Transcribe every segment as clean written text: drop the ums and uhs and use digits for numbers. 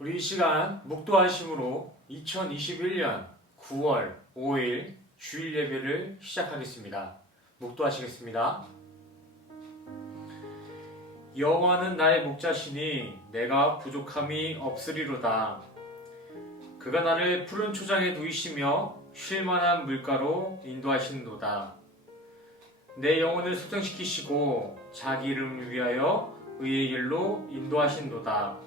우리 이 시간 묵도하심으로 2021년 9월 5일 주일 예배를 시작하겠습니다. 묵도하시겠습니다. 여호와는 나의 목자시니 내가 부족함이 없으리로다. 그가 나를 푸른 초장에 누이시며 쉴만한 물가로 인도하시는도다. 내 영혼을 소생시키시고 자기 이름을 위하여 의의 길로 인도하시는도다.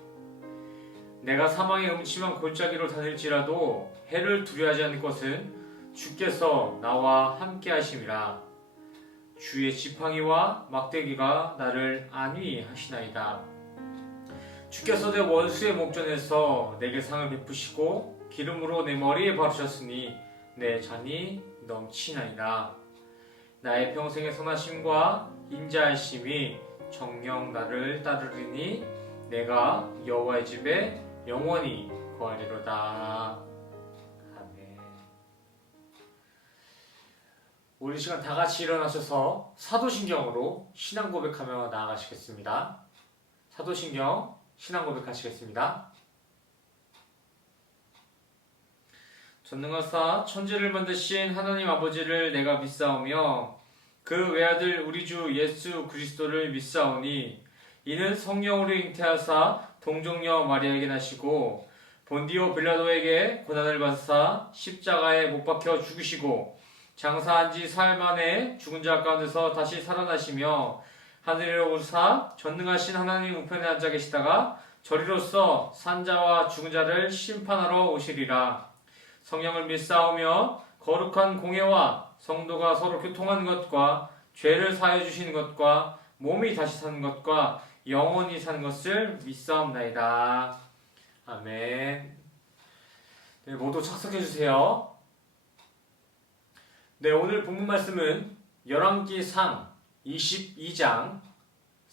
내가 사망의 음침한 골짜기로 다닐지라도 해를 두려워하지 않을 것은 주께서 나와 함께 하심이라. 주의 지팡이와 막대기가 나를 안위하시나이다. 주께서 내 원수의 목전에서 내게 상을 베푸시고 기름으로 내 머리에 바르셨으니 내 잔이 넘치나이다. 나의 평생의 선하심과 인자하심이 정녕 나를 따르리니 내가 여호와의 집에 영원히 거하리로다. 아멘. 우리 시간 다 같이 일어나셔서 사도신경으로 신앙 고백하며 나아가시겠습니다. 사도신경 신앙 고백하시겠습니다. 전능하사 천지를 만드신 하나님 아버지를 내가 믿사오며 그 외아들 우리 주 예수 그리스도를 믿사오니 이는 성령으로 잉태하사 동정녀 마리아에게 나시고 본디오 빌라도에게 고난을 받으사 십자가에 못 박혀 죽으시고 장사한 지 사흘 만에 죽은 자 가운데서 다시 살아나시며 하늘에 오르사 전능하신 하나님 우편에 앉아 계시다가 저리로서 산자와 죽은 자를 심판하러 오시리라. 성령을 믿사오며 거룩한 공예와 성도가 서로 교통하는 것과 죄를 사하여 주시는 것과 몸이 다시 사는 것과 영원히 사는 것을 믿사옵나이다. 아멘. 네, 모두 착석해 주세요. 네, 오늘 본문 말씀은 열왕기상 22장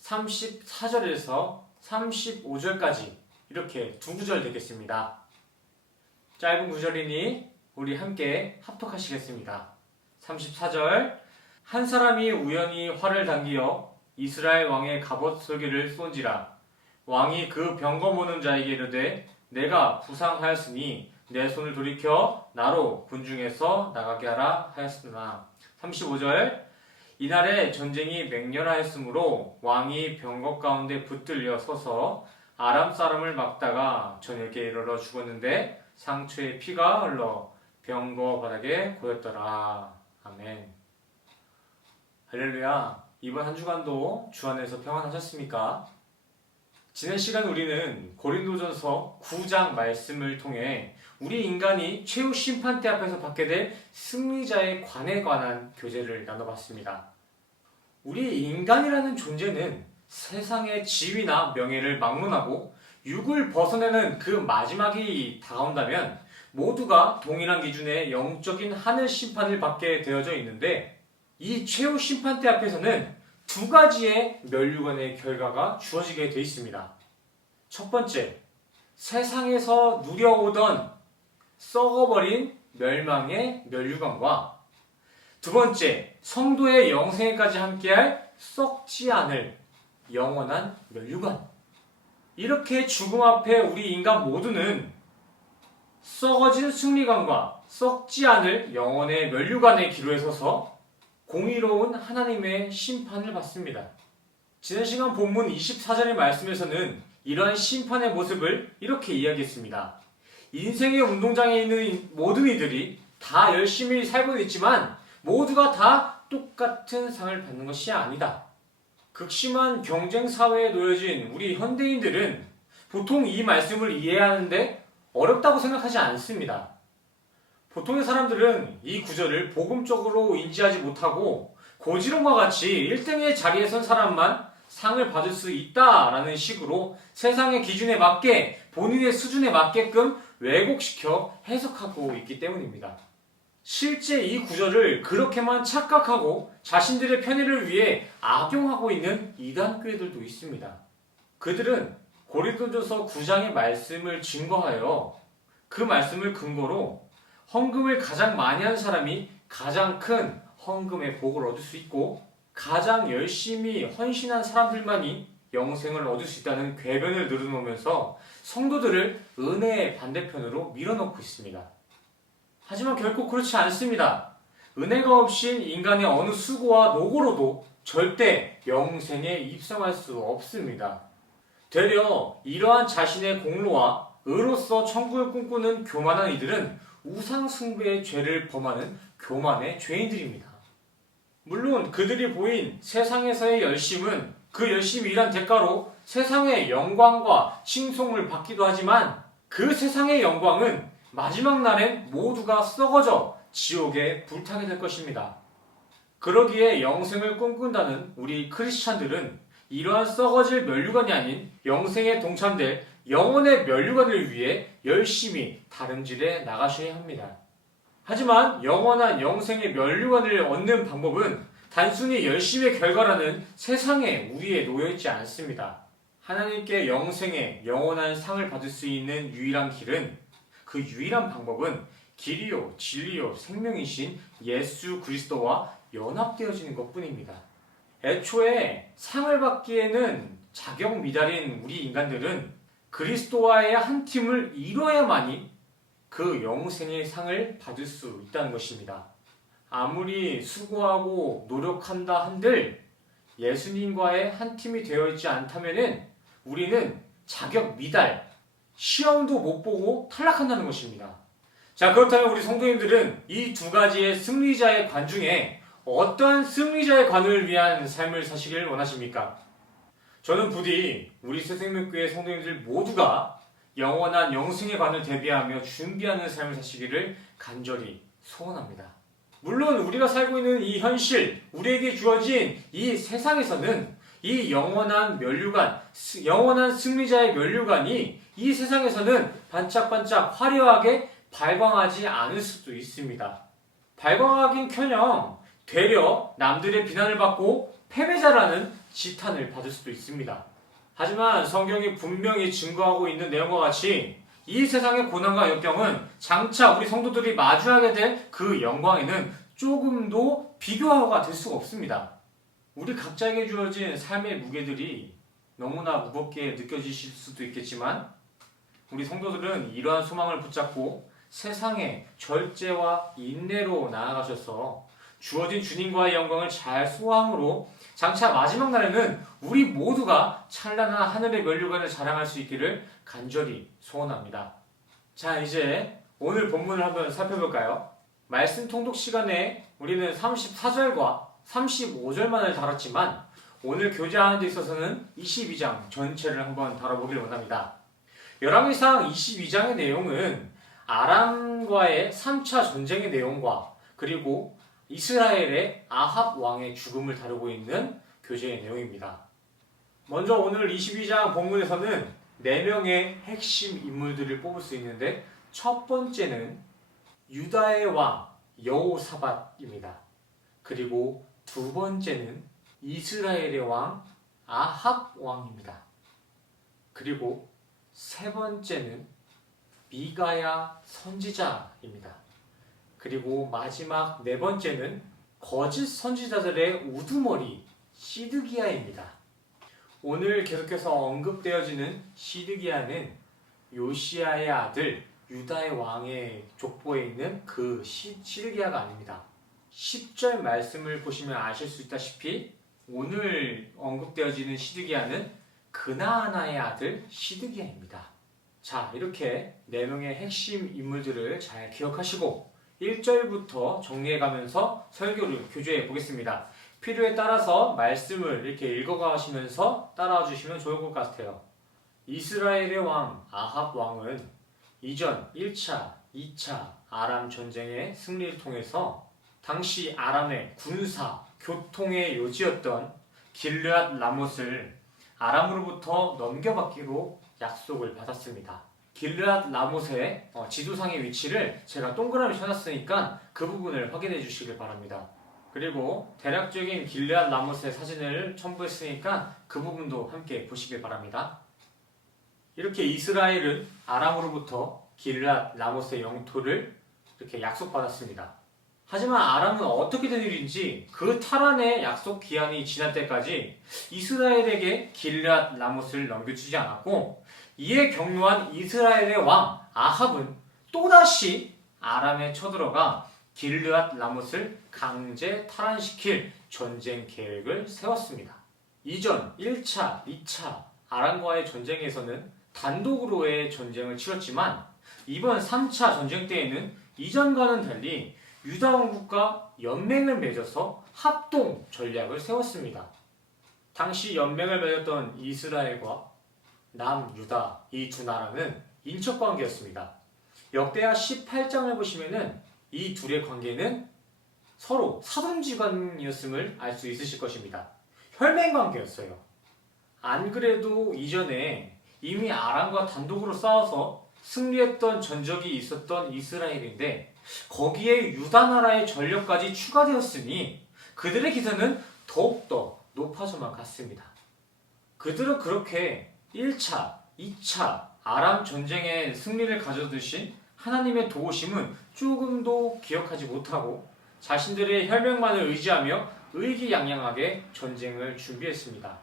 34절에서 35절까지 이렇게 두 구절 되겠습니다. 짧은 구절이니 우리 함께 합독하시겠습니다. 34절. 한 사람이 우연히 활을 당기어 이스라엘 왕의 갑옷 솔기를 쏜지라. 왕이 그 병거 모는 자에게 이르되 내가 부상하였으니 내 손을 돌이켜 나로 군중에서 나가게 하라 하였으나. 35절. 이날에 전쟁이 맹렬하였으므로 왕이 병거 가운데 붙들려 서서 아람 사람을 막다가 저녁에 이르러 죽었는데 상처에 피가 흘러 병거 바닥에 고였더라. 아멘. 할렐루야. 이번 한 주간도 주 안에서 평안하셨습니까? 지난 시간 우리는 고린도전서 9장 말씀을 통해 우리 인간이 최후 심판대 앞에서 받게 될 승리자의 관에 관한 교제를 나눠봤습니다. 우리 인간이라는 존재는 세상의 지위나 명예를 막론하고 육을 벗어내는 그 마지막이 다가온다면 모두가 동일한 기준의 영적인 하늘 심판을 받게 되어져 있는데 이 최후 심판대 앞에서는 두 가지의 멸류관의 결과가 주어지게 되어 있습니다. 첫 번째, 세상에서 누려오던 썩어버린 멸망의 멸류관과 두 번째, 성도의 영생에까지 함께할 썩지 않을 영원한 멸류관. 이렇게 죽음 앞에 우리 인간 모두는 썩어진 승리관과 썩지 않을 영원의 멸류관의 기로에 서서 공의로운 하나님의 심판을 받습니다. 지난 시간 본문 24절의 말씀에서는 이러한 심판의 모습을 이렇게 이야기했습니다. 인생의 운동장에 있는 모든 이들이 다 열심히 살고는 있지만 모두가 다 똑같은 상을 받는 것이 아니다. 극심한 경쟁 사회에 놓여진 우리 현대인들은 보통 이 말씀을 이해하는데 어렵다고 생각하지 않습니다. 보통의 사람들은 이 구절을 복음적으로 인지하지 못하고 고지론과 같이 1등의 자리에 선 사람만 상을 받을 수 있다라는 식으로 세상의 기준에 맞게 본인의 수준에 맞게끔 왜곡시켜 해석하고 있기 때문입니다. 실제 이 구절을 그렇게만 착각하고 자신들의 편의를 위해 악용하고 있는 이단교회들도 있습니다. 그들은 고린도전서 9장의 말씀을 증거하여 그 말씀을 근거로 헌금을 가장 많이 한 사람이 가장 큰 헌금의 복을 얻을 수 있고 가장 열심히 헌신한 사람들만이 영생을 얻을 수 있다는 궤변을 늘어놓으면서 성도들을 은혜의 반대편으로 밀어넣고 있습니다. 하지만 결코 그렇지 않습니다. 은혜가 없인 인간의 어느 수고와 노고로도 절대 영생에 입성할 수 없습니다. 되려 이러한 자신의 공로와 의로서 천국을 꿈꾸는 교만한 이들은 우상숭배의 죄를 범하는 교만의 죄인들입니다. 물론 그들이 보인 세상에서의 열심은 그 열심히 일한 대가로 세상의 영광과 칭송을 받기도 하지만 그 세상의 영광은 마지막 날엔 모두가 썩어져 지옥에 불타게 될 것입니다. 그러기에 영생을 꿈꾼다는 우리 크리스찬들은 이러한 썩어질 면류관이 아닌 영생에 동참될 영혼의 면류관을 위해 열심히 다름질해 나가셔야 합니다. 하지만 영원한 영생의 면류관을 얻는 방법은 단순히 열심의 결과라는 세상에 우리에 놓여있지 않습니다. 하나님께 영생의 영원한 상을 받을 수 있는 유일한 길은, 그 유일한 방법은 길이요 진리요 생명이신 예수 그리스도와 연합되어지는 것뿐입니다. 애초에 상을 받기에는 자격 미달인 우리 인간들은 그리스도와의 한 팀을 이뤄야만이 그 영생의 상을 받을 수 있다는 것입니다. 아무리 수고하고 노력한다 한들 예수님과의 한 팀이 되어 있지 않다면 우리는 자격 미달, 시험도 못 보고 탈락한다는 것입니다. 자, 그렇다면 우리 성도님들은 이 두 가지의 승리자의 관 중에 어떠한 승리자의 관을 위한 삶을 사시길 원하십니까? 저는 부디 우리 새생명교회 성도님들 모두가 영원한 영생의 관을 대비하며 준비하는 삶을 사시기를 간절히 소원합니다. 물론 우리가 살고 있는 이 현실, 우리에게 주어진 이 세상에서는 이 영원한 면류관, 영원한 승리자의 면류관이 이 세상에서는 반짝반짝 화려하게 발광하지 않을 수도 있습니다. 발광하긴커녕 되려 남들의 비난을 받고 패배자라는 지탄을 받을 수도 있습니다. 하지만 성경이 분명히 증거하고 있는 내용과 같이 이 세상의 고난과 역경은 장차 우리 성도들이 마주하게 될 그 영광에는 조금도 비교가 될 수가 없습니다. 우리 각자에게 주어진 삶의 무게들이 너무나 무겁게 느껴지실 수도 있겠지만 우리 성도들은 이러한 소망을 붙잡고 세상의 절제와 인내로 나아가셔서 주어진 주님과의 영광을 잘 소화함으로 장차 마지막 날에는 우리 모두가 찬란한 하늘의 면류관을 자랑할 수 있기를 간절히 소원합니다. 자, 이제 오늘 본문을 한번 살펴볼까요? 말씀 통독 시간에 우리는 34절과 35절만을 다뤘지만 오늘 교제하는 데 있어서는 22장 전체를 한번 다뤄보길 원합니다. 열왕기상 22장의 내용은 아람과의 3차 전쟁의 내용과 그리고 이스라엘의 아합 왕의 죽음을 다루고 있는 교제의 내용입니다. 먼저 오늘 22장 본문에서는 4명의 핵심 인물들을 뽑을 수 있는데 첫 번째는 유다의 왕 여호사밧입니다. 그리고 두 번째는 이스라엘의 왕 아합 왕입니다. 그리고 세 번째는 미가야 선지자입니다. 그리고 마지막 네 번째는 거짓 선지자들의 우두머리 시드기야입니다. 오늘 계속해서 언급되어지는 시드기야는 요시야의 아들 유다의 왕의 족보에 있는 그 시드기야가 아닙니다. 10절 말씀을 보시면 아실 수 있다시피 오늘 언급되어지는 시드기야는 그나아나의 아들 시드기야입니다. 자, 이렇게 4명의 핵심 인물들을 잘 기억하시고 1절부터 정리해가면서 설교를 교제해 보겠습니다. 필요에 따라서 말씀을 이렇게 읽어가시면서 따라와 주시면 좋을 것 같아요. 이스라엘의 왕 아합 왕은 이전 1차, 2차 아람 전쟁의 승리를 통해서 당시 아람의 군사, 교통의 요지였던 길르앗 라못을 아람으로부터 넘겨받기로 약속을 받았습니다. 길르앗 라못의 지도상의 위치를 제가 동그라미 쳐놨으니까 그 부분을 확인해 주시길 바랍니다. 그리고 대략적인 길르앗 라못의 사진을 첨부했으니까 그 부분도 함께 보시길 바랍니다. 이렇게 이스라엘은 아람으로부터 길르앗 라못의 영토를 이렇게 약속받았습니다. 하지만 아람은 어떻게 된 일인지 그 탈환의 약속 기한이 지날 때까지 이스라엘에게 길르앗 라못을 넘겨주지 않았고, 이에 격노한 이스라엘의 왕 아합은 또다시 아람에 쳐들어가 길르앗 라못을 강제 탈환시킬 전쟁 계획을 세웠습니다. 이전 1차, 2차 아람과의 전쟁에서는 단독으로의 전쟁을 치렀지만 이번 3차 전쟁 때에는 이전과는 달리 유다 왕국과 연맹을 맺어서 합동 전략을 세웠습니다. 당시 연맹을 맺었던 이스라엘과 남유다 이 두 나라는 인척 관계였습니다. 역대하 18장을 보시면은 이 둘의 관계는 서로 사돈지간이었음을 알 수 있으실 것입니다. 혈맹 관계였어요. 안 그래도 이전에 이미 아람과 단독으로 싸워서 승리했던 전적이 있었던 이스라엘인데 거기에 유다 나라의 전력까지 추가되었으니 그들의 기세는 더욱더 높아져만 갔습니다. 그들은 그렇게 1차, 2차 아람 전쟁의 승리를 가져드신 하나님의 도우심은 조금도 기억하지 못하고 자신들의 혈맹만을 의지하며 의기양양하게 전쟁을 준비했습니다.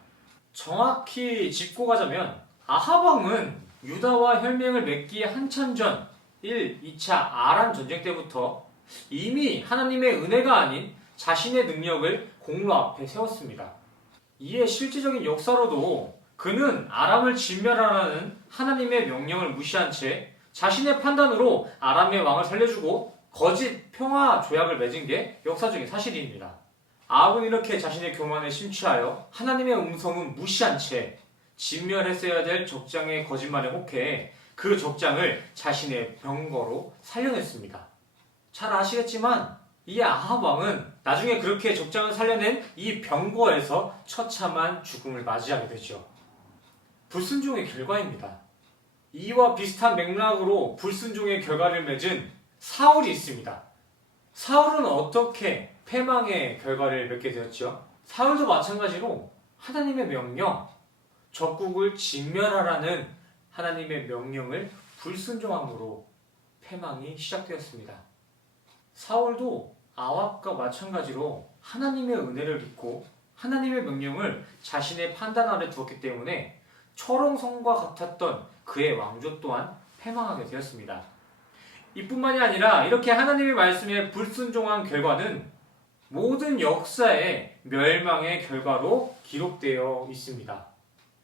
정확히 짚고 가자면 아합 왕은 유다와 혈맹을 맺기에 한참 전 1, 2차 아람 전쟁 때부터 이미 하나님의 은혜가 아닌 자신의 능력을 공로 앞에 세웠습니다. 이에 실제적인 역사로도 그는 아람을 진멸하라는 하나님의 명령을 무시한 채 자신의 판단으로 아람의 왕을 살려주고 거짓 평화 조약을 맺은 게 역사적인 사실입니다. 아합은 이렇게 자신의 교만에 심취하여 하나님의 음성은 무시한 채 진멸했어야 될 적장의 거짓말에 혹해 그 적장을 자신의 병거로 살려냈습니다. 잘 아시겠지만 이 아합 왕은 나중에 그렇게 적장을 살려낸 이 병거에서 처참한 죽음을 맞이하게 되죠. 불순종의 결과입니다. 이와 비슷한 맥락으로 불순종의 결과를 맺은 사울이 있습니다. 사울은 어떻게 패망의 결과를 맺게 되었죠? 사울도 마찬가지로 하나님의 명령, 적국을 진멸하라는 하나님의 명령을 불순종함으로 패망이 시작되었습니다. 사울도 아합과 마찬가지로 하나님의 은혜를 믿고 하나님의 명령을 자신의 판단 아래 두었기 때문에 초롱성과 같았던 그의 왕조 또한 패망하게 되었습니다. 이뿐만이 아니라 이렇게 하나님의 말씀에 불순종한 결과는 모든 역사의 멸망의 결과로 기록되어 있습니다.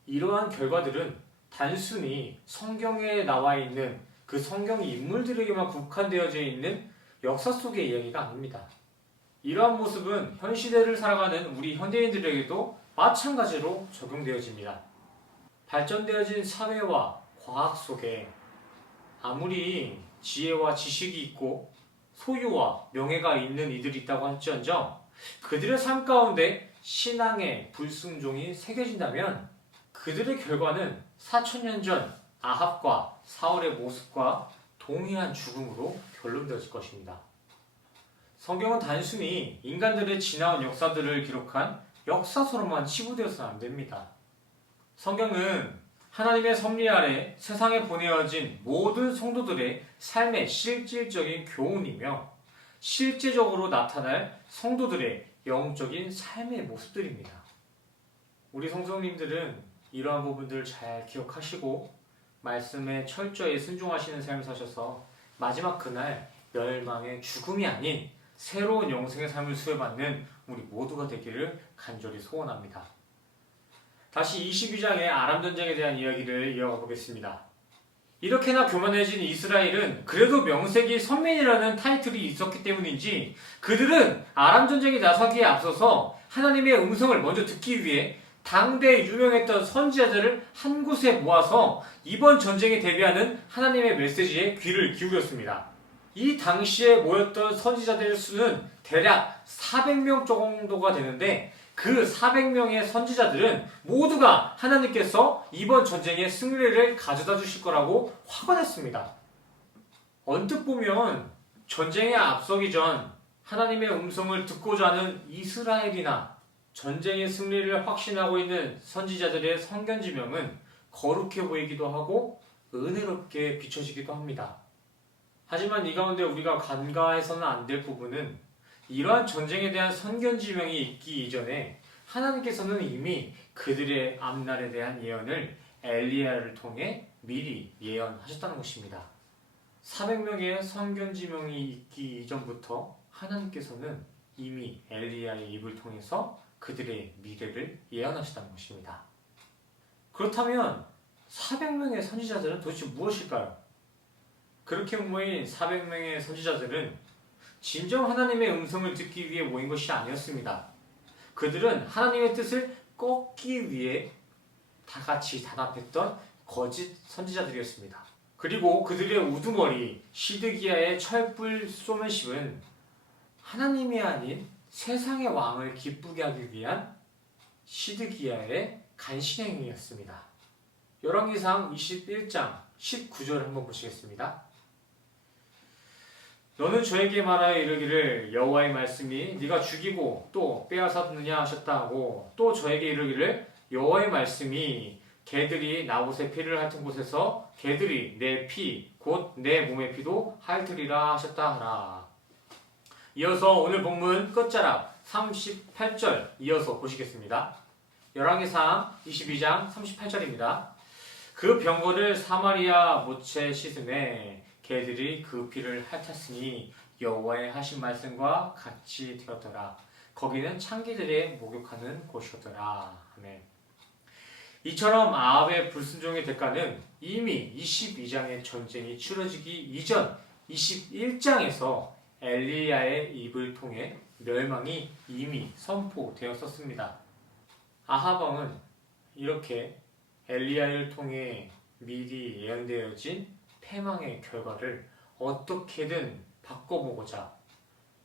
이러한 결과들은 단순히 성경에 나와 있는 그 성경 인물들에게만 국한되어져 있는 역사 속의 이야기가 아닙니다. 이러한 모습은 현 시대를 살아가는 우리 현대인들에게도 마찬가지로 적용되어집니다. 발전되어진 사회와 과학 속에 아무리 지혜와 지식이 있고 소유와 명예가 있는 이들이 있다고 할지언정 그들의 삶 가운데 신앙의 불순종이 새겨진다면 그들의 결과는 4000년 전 아합과 사울의 모습과 동일한 죽음으로 결론되어질 것입니다. 성경은 단순히 인간들의 지나온 역사들을 기록한 역사서로만 치부되어서는 안 됩니다. 성경은 하나님의 섭리 아래 세상에 보내어진 모든 성도들의 삶의 실질적인 교훈이며 실제적으로 나타날 성도들의 영적인 삶의 모습들입니다. 우리 성도님들은 이러한 부분들을 잘 기억하시고 말씀에 철저히 순종하시는 삶을 사셔서 마지막 그날 멸망의 죽음이 아닌 새로운 영생의 삶을 수여받는 우리 모두가 되기를 간절히 소원합니다. 다시 22장의 아람 전쟁에 대한 이야기를 이어가 보겠습니다. 이렇게나 교만해진 이스라엘은 그래도 명색이 선민이라는 타이틀이 있었기 때문인지 그들은 아람 전쟁에 나서기에 앞서서 하나님의 음성을 먼저 듣기 위해 당대 유명했던 선지자들을 한 곳에 모아서 이번 전쟁에 대비하는 하나님의 메시지에 귀를 기울였습니다. 이 당시에 모였던 선지자들의 수는 대략 400명 정도가 되는데 그 400명의 선지자들은 모두가 하나님께서 이번 전쟁에 승리를 가져다 주실 거라고 확언했습니다. 언뜻 보면 전쟁에 앞서기 전 하나님의 음성을 듣고자 하는 이스라엘이나 전쟁의 승리를 확신하고 있는 선지자들의 성견지명은 거룩해 보이기도 하고 은혜롭게 비춰지기도 합니다. 하지만 이 가운데 우리가 간과해서는 안 될 부분은 이러한 전쟁에 대한 선견지명이 있기 이전에 하나님께서는 이미 그들의 앞날에 대한 예언을 엘리야를 통해 미리 예언하셨다는 것입니다. 400명의 선견지명이 있기 이전부터 하나님께서는 이미 엘리야의 입을 통해서 그들의 미래를 예언하셨다는 것입니다. 그렇다면 400명의 선지자들은 도대체 무엇일까요? 그렇게 모인 400명의 선지자들은 진정 하나님의 음성을 듣기 위해 모인 것이 아니었습니다. 그들은 하나님의 뜻을 꺾기 위해 다 같이 단합했던 거짓 선지자들이었습니다. 그리고 그들의 우두머리 시드기야의 철불 소면십은 하나님이 아닌 세상의 왕을 기쁘게 하기 위한 시드기야의 간신행위였습니다. 열왕기상 21장 19절 한번 보시겠습니다. 너는 저에게 말하여 이르기를 여호와의 말씀이 네가 죽이고 또 빼앗았느냐 하셨다 하고 또 저에게 이르기를 여호와의 말씀이 개들이 나봇의 피를 핥은 곳에서 개들이 내 피 곧 내 몸의 피도 핥으리라 하셨다 하라. 이어서 오늘 본문 끝자락 38절 이어서 보시겠습니다. 열왕기상 22장 38절입니다. 그 병거를 사마리아 못에 씻음에 개들이 그 피를 핥았으니 여호와의 하신 말씀과 같이 되었더라. 거기는 창기들의 목욕하는 곳이었더라. 아멘. 이처럼 아합의 불순종의 대가는 이미 22장의 전쟁이 치러지기 이전 21장에서 엘리야의 입을 통해 멸망이 이미 선포되었었습니다. 아합 왕은 이렇게 엘리야를 통해 미리 예언되어진 패망의 결과를 어떻게든 바꿔보고자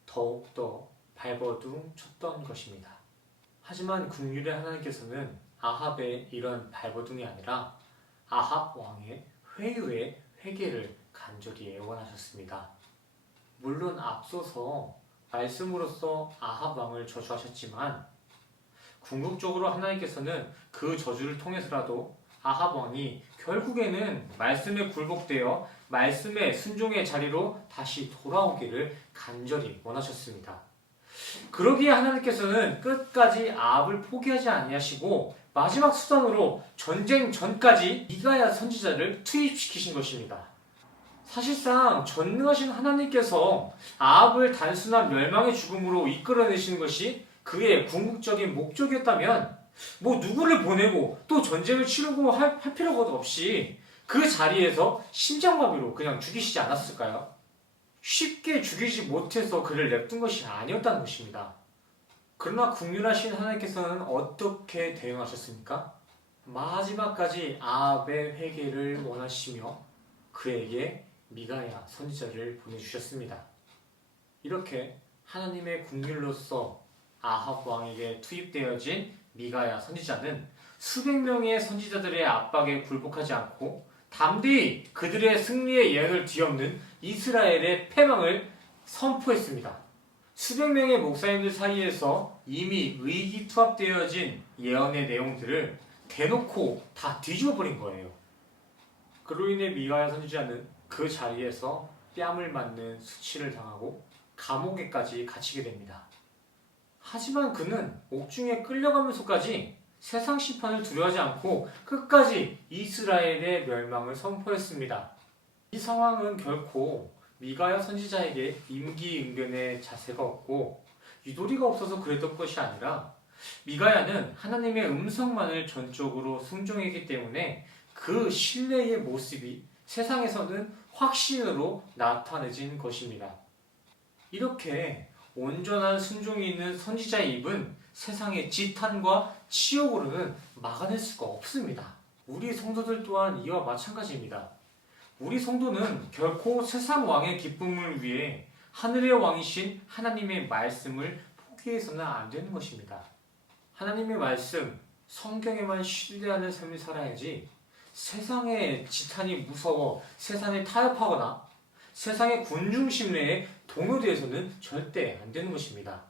더욱더 발버둥 쳤던 것입니다. 하지만 긍휼의 하나님께서는 아합의 이런 발버둥이 아니라 아합 왕의 회유의 회개를 간절히 애원하셨습니다. 물론 앞서서 말씀으로써 아합 왕을 저주하셨지만 궁극적으로 하나님께서는 그 저주를 통해서라도 아합 왕이 결국에는 말씀에 굴복되어 말씀의 순종의 자리로 다시 돌아오기를 간절히 원하셨습니다. 그러기에 하나님께서는 끝까지 아합을 포기하지 아니하시고 마지막 수단으로 전쟁 전까지 미가야 선지자를 투입시키신 것입니다. 사실상 전능하신 하나님께서 아합을 단순한 멸망의 죽음으로 이끌어내시는 것이 그의 궁극적인 목적이었다면 누구를 보내고 또 전쟁을 치르고 할 필요가 없이 그 자리에서 심장마비로 그냥 죽이시지 않았을까요? 쉽게 죽이지 못해서 그를 냅둔 것이 아니었다는 것입니다. 그러나 긍휼하신 하나님께서는 어떻게 대응하셨습니까? 마지막까지 아합의 회개를 원하시며 그에게 미가야 선지자를 보내주셨습니다. 이렇게 하나님의 긍휼로서 아합 왕에게 투입되어진 미가야 선지자는 수백 명의 선지자들의 압박에 굴복하지 않고 담대히 그들의 승리의 예언을 뒤엎는 이스라엘의 패망을 선포했습니다. 수백 명의 목사님들 사이에서 이미 의기투합되어진 예언의 내용들을 대놓고 다 뒤집어버린 거예요. 그로 인해 미가야 선지자는 그 자리에서 뺨을 맞는 수치를 당하고 감옥에까지 갇히게 됩니다. 하지만 그는 옥중에 끌려가면서까지 세상 심판을 두려워하지 않고 끝까지 이스라엘의 멸망을 선포했습니다. 이 상황은 결코 미가야 선지자에게 임기응변의 자세가 없고 유도리가 없어서 그랬던 것이 아니라 미가야는 하나님의 음성만을 전적으로 순종했기 때문에 그 신뢰의 모습이 세상에서는 확신으로 나타내진 것입니다. 이렇게 온전한 순종이 있는 선지자의 입은 세상의 지탄과 치욕으로는 막아낼 수가 없습니다. 우리 성도들 또한 이와 마찬가지입니다. 우리 성도는 결코 세상 왕의 기쁨을 위해 하늘의 왕이신 하나님의 말씀을 포기해서는 안 되는 것입니다. 하나님의 말씀, 성경에만 신뢰하는 삶을 살아야지 세상의 지탄이 무서워 세상에 타협하거나 세상의 군중심내에 동요되어서는 절대 안 되는 것입니다.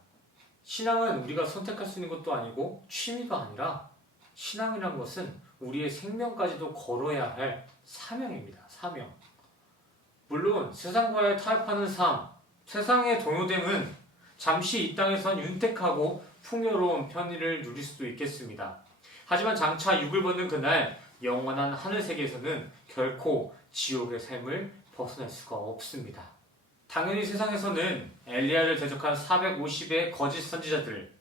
신앙은 우리가 선택할 수 있는 것도 아니고 취미가 아니라 신앙이란 것은 우리의 생명까지도 걸어야 할 사명입니다. 사명. 물론 세상과의 타협하는 삶, 세상의 동요됨은 잠시 이 땅에선 윤택하고 풍요로운 편의를 누릴 수도 있겠습니다. 하지만 장차 육을 벗는 그날 영원한 하늘세계에서는 결코 지옥의 삶을 벗어날 수가 없습니다. 당연히 세상에서는 엘리야를 대적한 450의 거짓 선지자들,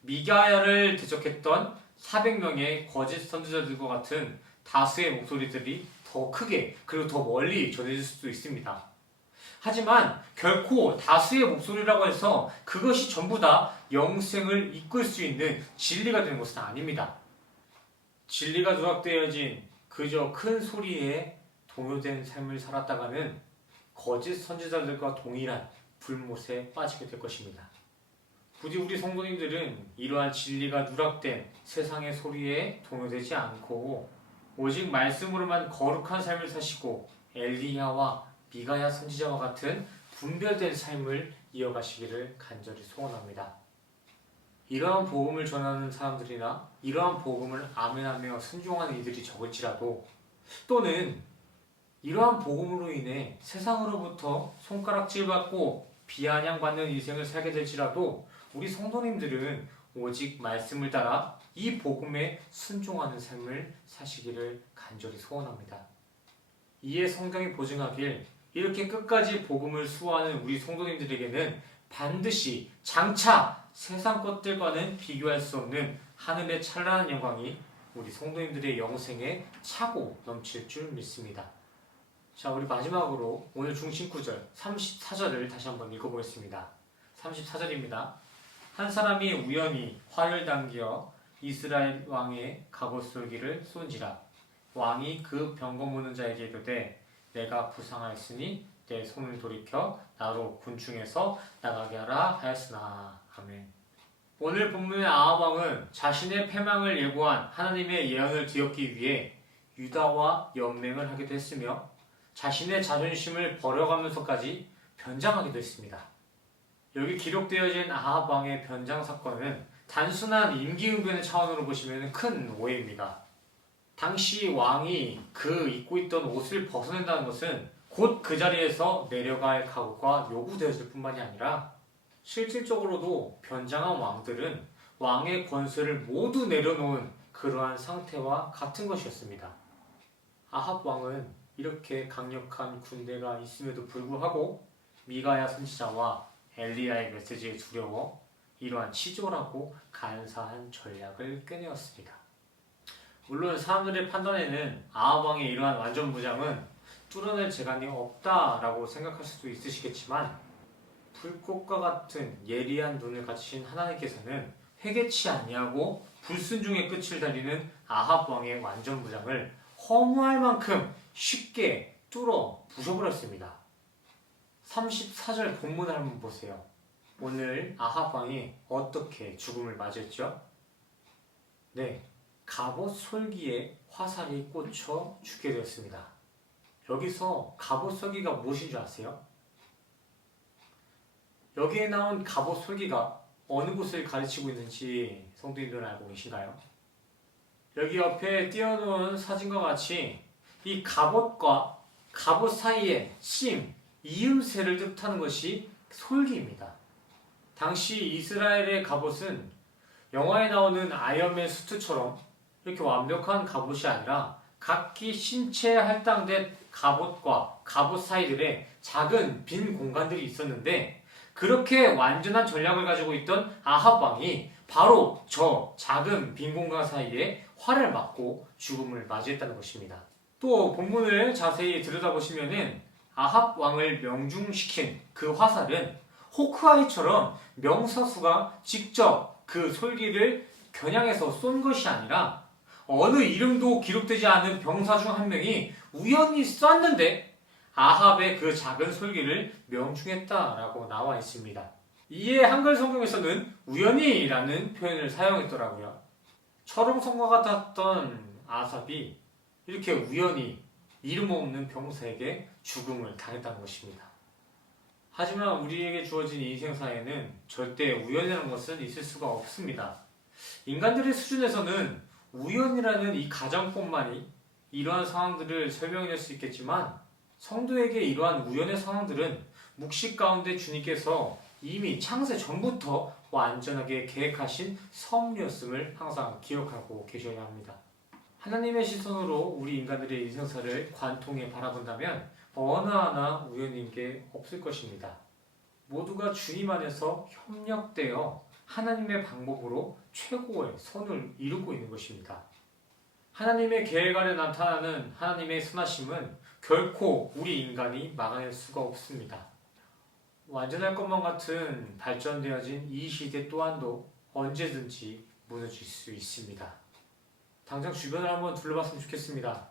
미가야를 대적했던 400명의 거짓 선지자들과 같은 다수의 목소리들이 더 크게 그리고 더 멀리 전해질 수도 있습니다. 하지만 결코 다수의 목소리라고 해서 그것이 전부 다 영생을 이끌 수 있는 진리가 되는 것은 아닙니다. 진리가 누락되어진 그저 큰 소리에 동요된 삶을 살았다가는 거짓 선지자들과 동일한 불못에 빠지게 될 것입니다. 부디 우리 성도님들은 이러한 진리가 누락된 세상의 소리에 동요되지 않고 오직 말씀으로만 거룩한 삶을 사시고 엘리야와 미가야 선지자와 같은 분별된 삶을 이어가시기를 간절히 소원합니다. 이러한 복음을 전하는 사람들이나 이러한 복음을 아멘하며 순종하는 이들이 적을지라도 또는 이러한 복음으로 인해 세상으로부터 손가락질받고 비아냥받는 인생을 살게 될지라도 우리 성도님들은 오직 말씀을 따라 이 복음에 순종하는 삶을 사시기를 간절히 소원합니다. 이에 성경이 보증하길 이렇게 끝까지 복음을 수호하는 우리 성도님들에게는 반드시 장차 세상 것들과는 비교할 수 없는 하늘의 찬란한 영광이 우리 성도님들의 영생에 차고 넘칠 줄 믿습니다. 자, 우리 마지막으로 오늘 중심 구절 34절을 다시 한번 읽어보겠습니다. 34절입니다. 한 사람이 우연히 활을 당겨 이스라엘 왕의 갑옷솔기를 쏜지라. 왕이 그 병거 무는 자에게 이르되 내가 부상하였으니 내 손을 돌이켜 나로 군중에서 나가게 하라 하였으나. 아멘. 오늘 본문의 아합 왕은 자신의 패망을 예고한 하나님의 예언을 뒤엎기 위해 유다와 연맹을 하기도 했으며 자신의 자존심을 버려가면서까지 변장하기도 했습니다. 여기 기록되어진 아합 왕의 변장 사건은 단순한 임기응변의 차원으로 보시면 큰 오해입니다. 당시 왕이 그 입고 있던 옷을 벗어낸다는 것은 곧 그 자리에서 내려갈 각오가 요구되었을 뿐만이 아니라 실질적으로도 변장한 왕들은 왕의 권세를 모두 내려놓은 그러한 상태와 같은 것이었습니다. 아합 왕은 이렇게 강력한 군대가 있음에도 불구하고 미가야 선지자와 엘리야의 메시지에 두려워 이러한 치졸하고 간사한 전략을 꿰내었습니다. 물론 사람들의 판단에는 아합 왕의 이러한 완전무장은 뚫어낼 재간이 없다라고 생각할 수도 있으시겠지만 불꽃과 같은 예리한 눈을 가지신 하나님께서는 회개치 아니하고 불순종의 끝을 달리는 아합 왕의 완전무장을 허무할 만큼 쉽게 뚫어 부셔버렸습니다. 34절 본문을 한번 보세요. 오늘 아합 왕이 어떻게 죽음을 맞았죠? 네, 갑옷 솔기에 화살이 꽂혀 죽게 되었습니다. 여기서 갑옷 솔기가 무엇인 줄 아세요? 여기에 나온 갑옷 솔기가 어느 곳을 가르치고 있는지 성도님들은 알고 계신가요? 여기 옆에 띄워놓은 사진과 같이 이 갑옷과 갑옷 사이에 심, 이음새를 뜻하는 것이 솔기입니다. 당시 이스라엘의 갑옷은 영화에 나오는 아이언맨 수트처럼 이렇게 완벽한 갑옷이 아니라 각기 신체에 할당된 갑옷과 갑옷 사이들에 작은 빈 공간들이 있었는데 그렇게 완전한 전략을 가지고 있던 아합 왕이 바로 저 작은 빈 공간 사이에 활을 맞고 죽음을 맞이했다는 것입니다. 또 본문을 자세히 들여다보시면은 아합 왕을 명중시킨 그 화살은 호크아이처럼 명사수가 직접 그 솔기를 겨냥해서 쏜 것이 아니라 어느 이름도 기록되지 않은 병사 중 한 명이 우연히 쐈는데 아합의 그 작은 솔기를 명중했다라고 나와 있습니다. 이에 한글 성경에서는 우연히라는 표현을 사용했더라고요. 철옹성과 같았던 아삽이 이렇게 우연히 이름 없는 병사에게 죽음을 당했다는 것입니다. 하지만 우리에게 주어진 인생사에는 절대 우연이라는 것은 있을 수가 없습니다. 인간들의 수준에서는 우연이라는 이 가정법만이 이러한 상황들을 설명해낼 수 있겠지만 성도에게 이러한 우연의 상황들은 묵식 가운데 주님께서 이미 창세 전부터 완전하게 계획하신 섭리였음을 항상 기억하고 계셔야 합니다. 하나님의 시선으로 우리 인간들의 인생사를 관통해 바라본다면 어느 하나 우연인 게 없을 것입니다. 모두가 주님 안에서 협력되어 하나님의 방법으로 최고의 선을 이루고 있는 것입니다. 하나님의 계획 아래 나타나는 하나님의 선하심은 결코 우리 인간이 막아낼 수가 없습니다. 완전할 것만 같은 발전되어진 이 시대 또한도 언제든지 무너질 수 있습니다. 당장 주변을 한번 둘러봤으면 좋겠습니다.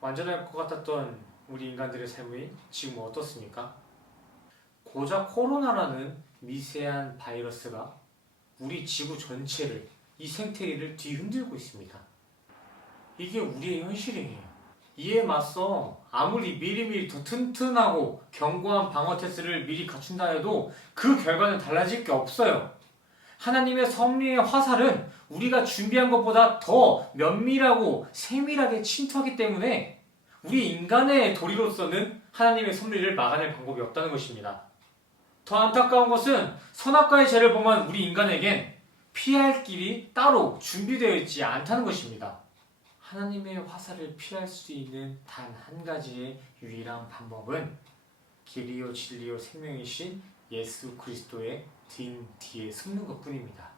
완전할 것 같았던 우리 인간들의 삶이 지금 어떻습니까? 고작 코로나라는 미세한 바이러스가 우리 지구 전체를, 이 생태계를 뒤흔들고 있습니다. 이게 우리의 현실이에요. 이에 맞서 아무리 미리미리 더 튼튼하고 견고한 방어 태세를 미리 갖춘다 해도 그 결과는 달라질 게 없어요. 하나님의 섭리의 화살은 우리가 준비한 것보다 더 면밀하고 세밀하게 침투하기 때문에 우리 인간의 도리로서는 하나님의 섭리를 막아낼 방법이 없다는 것입니다. 더 안타까운 것은 선악과의 죄를 범한 우리 인간에겐 피할 길이 따로 준비되어 있지 않다는 것입니다. 하나님의 화살을 피할 수 있는 단 한 가지의 유일한 방법은 길이요 진리요 생명이신 예수 그리스도의 등 뒤에 숨는 것뿐입니다.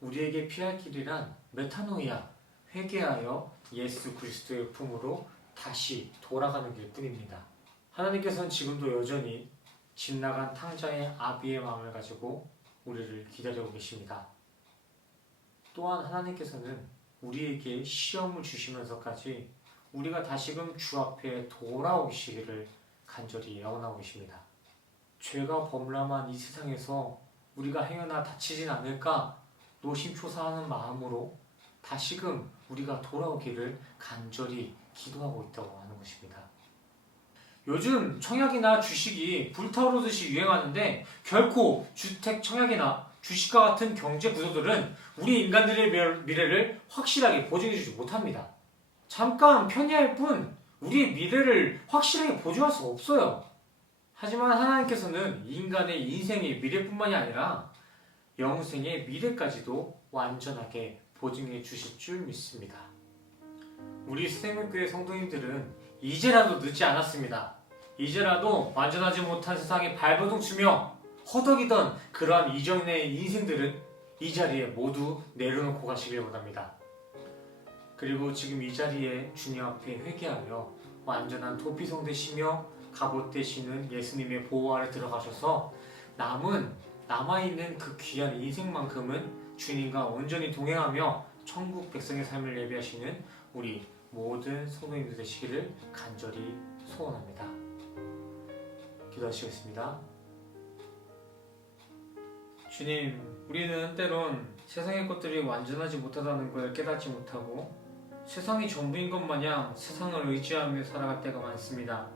우리에게 피할 길이란 메타노이아, 회개하여 예수 그리스도의 품으로 다시 돌아가는 길뿐입니다. 하나님께서는 지금도 여전히 집 나간 탕자의 아비의 마음을 가지고 우리를 기다리고 계십니다. 또한 하나님께서는 우리에게 시험을 주시면서까지 우리가 다시금 주 앞에 돌아오시기를 간절히 애원하고 계십니다. 죄가 범람한 이 세상에서 우리가 행여나 다치진 않을까 노심초사하는 마음으로 다시금 우리가 돌아오기를 간절히 기도하고 있다고 하는 것입니다. 요즘 청약이나 주식이 불타오르듯이 유행하는데 결코 주택 청약이나 주식과 같은 경제 구조들은 우리 인간들의 미래를 확실하게 보증해주지 못합니다. 잠깐 편의할 뿐 우리의 미래를 확실하게 보증할 수 없어요. 하지만 하나님께서는 인간의 인생의 미래뿐만이 아니라 영생의 미래까지도 완전하게 보증해 주실 줄 믿습니다. 우리 생명교회 성도님들은 이제라도 늦지 않았습니다. 이제라도 완전하지 못한 세상에 발버둥 치며 허덕이던 그러한 이전의 인생들은 이 자리에 모두 내려놓고 가시길 원합니다. 그리고 지금 이 자리에 주님 앞에 회개하여 완전한 도피성 되시며 갑옷 되시는 예수님의 보호 아래 들어가셔서 남아있는 그 귀한 인생만큼은 주님과 온전히 동행하며 천국 백성의 삶을 예비하시는 우리 모든 성도님들 되시기를 간절히 소원합니다. 기도하시겠습니다. 주님, 우리는 때론 세상의 것들이 완전하지 못하다는 걸 깨닫지 못하고 세상이 전부인 것 마냥 세상을 의지하며 살아갈 때가 많습니다.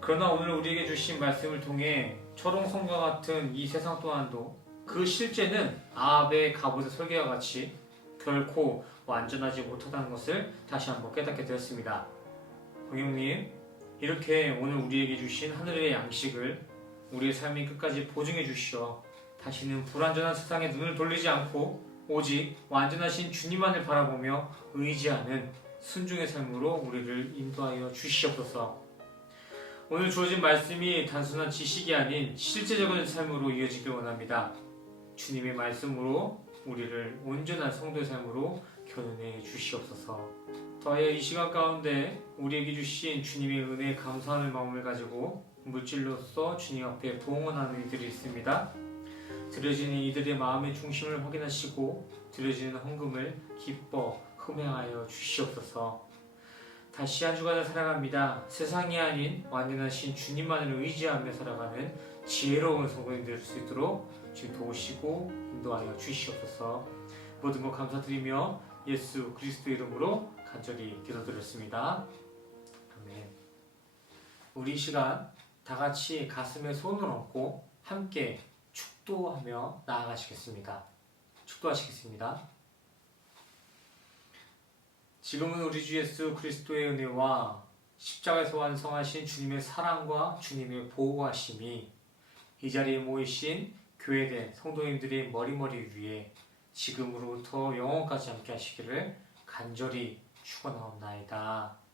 그러나 오늘 우리에게 주신 말씀을 통해 초롱성과 같은 이 세상 또한도 그 실제는 아합의 갑옷의 설계와 같이 결코 완전하지 못하다는 것을 다시 한번 깨닫게 되었습니다. 공영님, 이렇게 오늘 우리에게 주신 하늘의 양식을 우리의 삶이 끝까지 보증해 주시어 다시는 불완전한 세상에 눈을 돌리지 않고 오직 완전하신 주님만을 바라보며 의지하는 순종의 삶으로 우리를 인도하여 주시옵소서. 오늘 주어진 말씀이 단순한 지식이 아닌 실제적인 삶으로 이어지길 원합니다. 주님의 말씀으로 우리를 온전한 성도의 삶으로 견인해 주시옵소서. 더하여 이 시간 가운데 우리에게 주신 주님의 은혜에 감사하는 마음을 가지고 물질로서 주님 앞에 봉헌하는 이들이 있습니다. 드려지는 이들의 마음의 중심을 확인하시고 드려지는 헌금을 기뻐 흠양하여 주시옵소서. 다시 한 주간을 살아갑니다. 세상이 아닌 완전하신 주님만을 의지하며 살아가는 지혜로운 성도님 될 수 있도록 주님 도우시고 인도하여 주시옵소서. 모든 것 감사드리며 예수 그리스도의 이름으로 간절히 기도드렸습니다. 아멘. 우리 이 시간 다 같이 가슴에 손을 얹고 함께 축도하며 나아가시겠습니다. 축도하시겠습니다. 지금은 우리 주 예수 그리스도의 은혜와 십자가에서 완성하신 주님의 사랑과 주님의 보호하심이 이 자리에 모이신 교회된 성도님들의 머리머리 위에 지금으로부터 영원까지 함께 하시기를 간절히 축원하옵나이다.